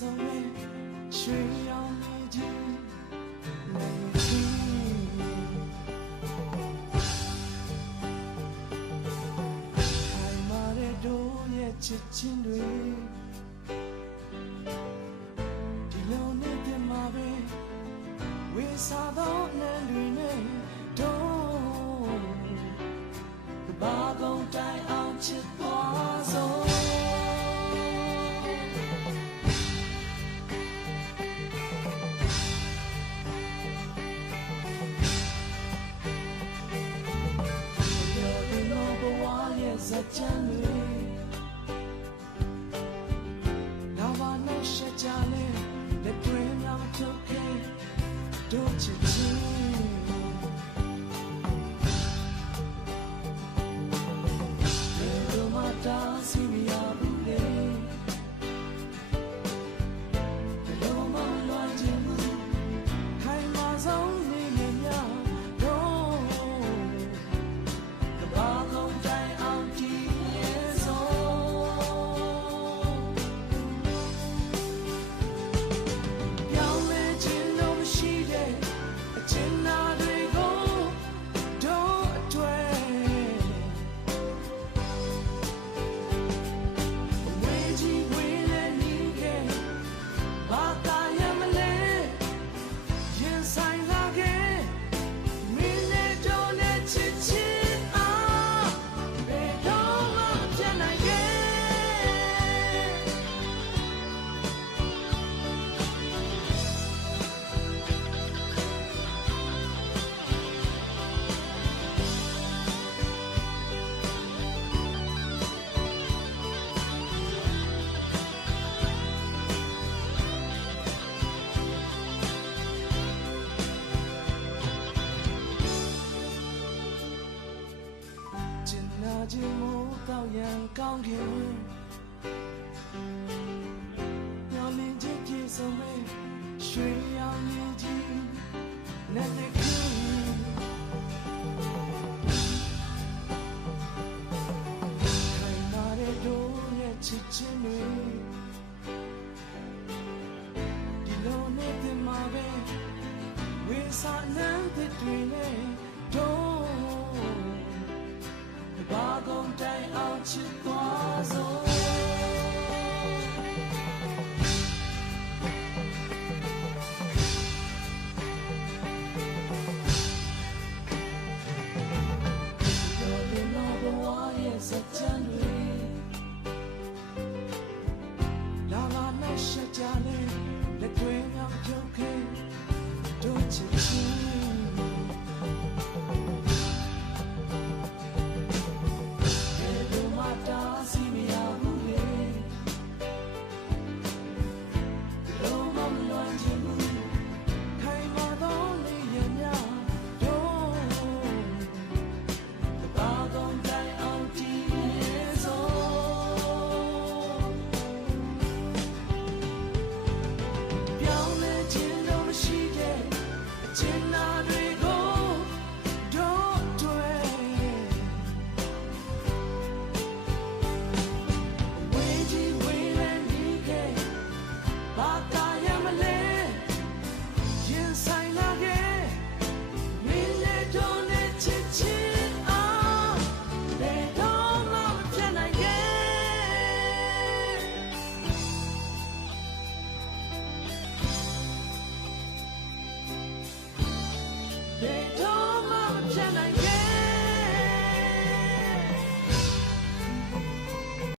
ဆုံးနဲ့ရွှေရောင်နေခြင်းလည်းခိုင်မာတဲ့တို့ရဲ့ချစ်ချင်းတွေဒီလိုနဲ့ပြမှာပဲဝေစားသောလမ်းတွေနဲ့တို့ဘာကုန်တိုင်အောင်ချစ်သွားဆုံးဇာချမ်းတွေလာပါနဲ့ရှက်ကြလေလက်တွင်များမထုတ်ခဲ့တို့ချစ်ချင်းလေတို့မတားစီမရဘူးလေဘယ်လိုမှလွန်ခြင်းမူခိုင်မာဆုံးနေနေများတို့ကဘာလုံးတိုင်းခြင်းမို့တောက်ရန်ကောင်းခင်ညောင်လင်းခြင်းပြေဆုံးမဲ့ရွှေရောင်